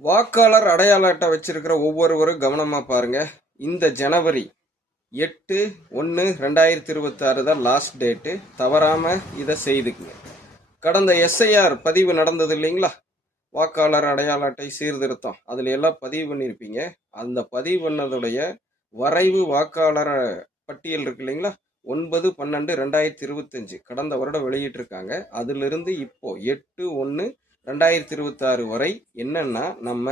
வாக்காளர் அடையாள அட்டை வச்சிருக்கிற ஒவ்வொருவரும் கவனமா பாருங்க. இந்த ஜனவரி 8/1/2026 தான் லாஸ்ட் டேட்டு. தவறாம இதை செய்துக்குங்க. கடந்த எஸ்ஐஆர் பதிவு நடந்தது இல்லைங்களா? வாக்காளர் அடையாள அட்டை சீர்திருத்தம் அதுல எல்லாம் பதிவு பண்ணியிருப்பீங்க. அந்த பதிவு பண்ணதுடைய வரைவு வாக்காளர் பட்டியல் இருக்கு இல்லைங்களா? 9/12/2025 கடந்த வருடம் வெளியிட்டிருக்காங்க. அதிலிருந்து இப்போ 8/1/2026 வரை என்னன்னா நம்ம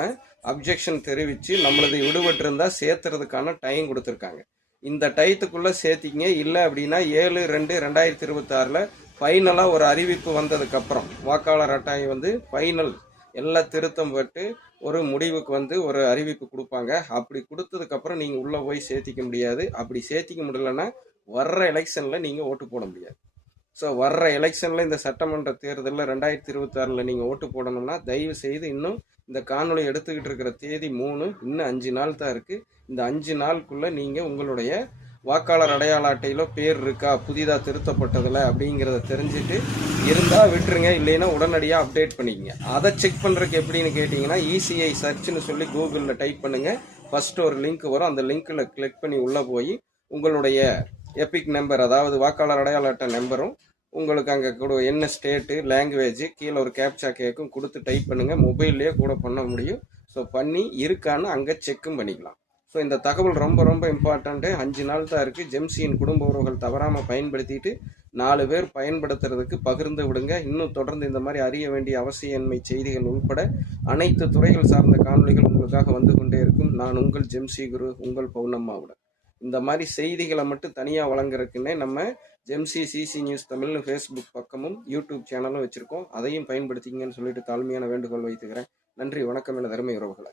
அப்ஜெக்ஷன் தெரிவித்து நம்மளது விடுபட்டிருந்தா சேர்த்துறதுக்கான டைம் கொடுத்துருக்காங்க. இந்த டயத்துக்குள்ள சேர்த்திங்க. இல்லை அப்படின்னா 7/2/2026 ஃபைனலாக ஒரு அறிவிப்பு வந்ததுக்கு அப்புறம் வாக்காளர் அட்டை ஃபைனல் எல்லாம் திருத்தம் பட்டு ஒரு முடிவுக்கு ஒரு அறிவிப்பு கொடுப்பாங்க. அப்படி கொடுத்ததுக்கு அப்புறம் நீங்க உள்ள போய் சேர்த்திக்க முடியாது. அப்படி சேர்த்திக்க முடியலன்னா வர்ற எலெக்ஷன்ல நீங்க ஓட்டு போட முடியாது. ஸோ வர்ற எலெக்ஷன்ல இந்த சட்டமன்ற தேர்தலில் 2026 நீங்க ஓட்டு போடணும்னா தயவு செய்து இன்னும் இந்த காணொலி எடுத்துக்கிட்டு இருக்கிற தேதி 3, இன்னும் 5 நாள் தான் இருக்கு. இந்த 5 நாளுக்குள்ள நீங்க உங்களுடைய வாக்காளர் அடையாள அட்டையில பேர் இருக்கா, புதிதாக திருத்தப்பட்டதில் அப்படிங்கிறத தெரிஞ்சுட்டு இருந்தால் விட்டுருங்க. இல்லைன்னா உடனடியாக அப்டேட் பண்ணிக்கங்க. அதை செக் பண்ணுறதுக்கு எப்படின்னு கேட்டிங்கன்னா இசிஐ சர்ச்னு சொல்லி கூகுளில் டைப் பண்ணுங்கள். ஃபஸ்ட்டு ஒரு லிங்க் வரும். அந்த லிங்க்கில் கிளிக் பண்ணி உள்ளே போய் உங்களுடைய எபிக் நம்பர், அதாவது வாக்காளர் அடையாள அட்டை நம்பரும் உங்களுக்கு அங்கே கூட என்ன ஸ்டேட்டு, லாங்குவேஜ், கீழே ஒரு கேப்சா கேட்கும், கொடுத்து டைப் பண்ணுங்கள். மொபைல்லையே கூட பண்ண முடியும். ஸோ பண்ணி இருக்கான்னு அங்கே செக்கும் பண்ணிக்கலாம். ஸோ இந்த தகவல் ரொம்ப ரொம்ப இம்பார்ட்டண்ட்டு. 5 நாள் தான் இருக்குது. ஜெம்சியின் குடும்ப உறவுகள் தவறாமல் பயன்படுத்திட்டு 4 பேர் பயன்படுத்துறதுக்கு பகிர்ந்து விடுங்க. இன்னும் தொடர்ந்து இந்த மாதிரி அறிய வேண்டிய அவசியன்மை செய்திகள் உள்பட அனைத்து துறைகள் சார்ந்த காணொலிகள் உங்களுக்காக வந்து கொண்டே இருக்கும். நான் உங்கள் ஜெம்சி குரு, உங்கள் பௌர்ணம்மாவுடன். இந்த மாதிரி செய்திகளை மட்டும் தனியாக வழங்குறதுக்குன்னே நம்ம ஜெம்சி சிசி நியூஸ் தமிழ்னு ஃபேஸ்புக் பக்கமும் யூடியூப் சேனலும் வச்சுருக்கோம். அதையும் பயன்படுத்திங்கன்னு சொல்லிட்டு தாழ்மையான வேண்டுகோள் வைத்துக்கிறேன். நன்றி, வணக்கம் என தருமை உறவுகளை.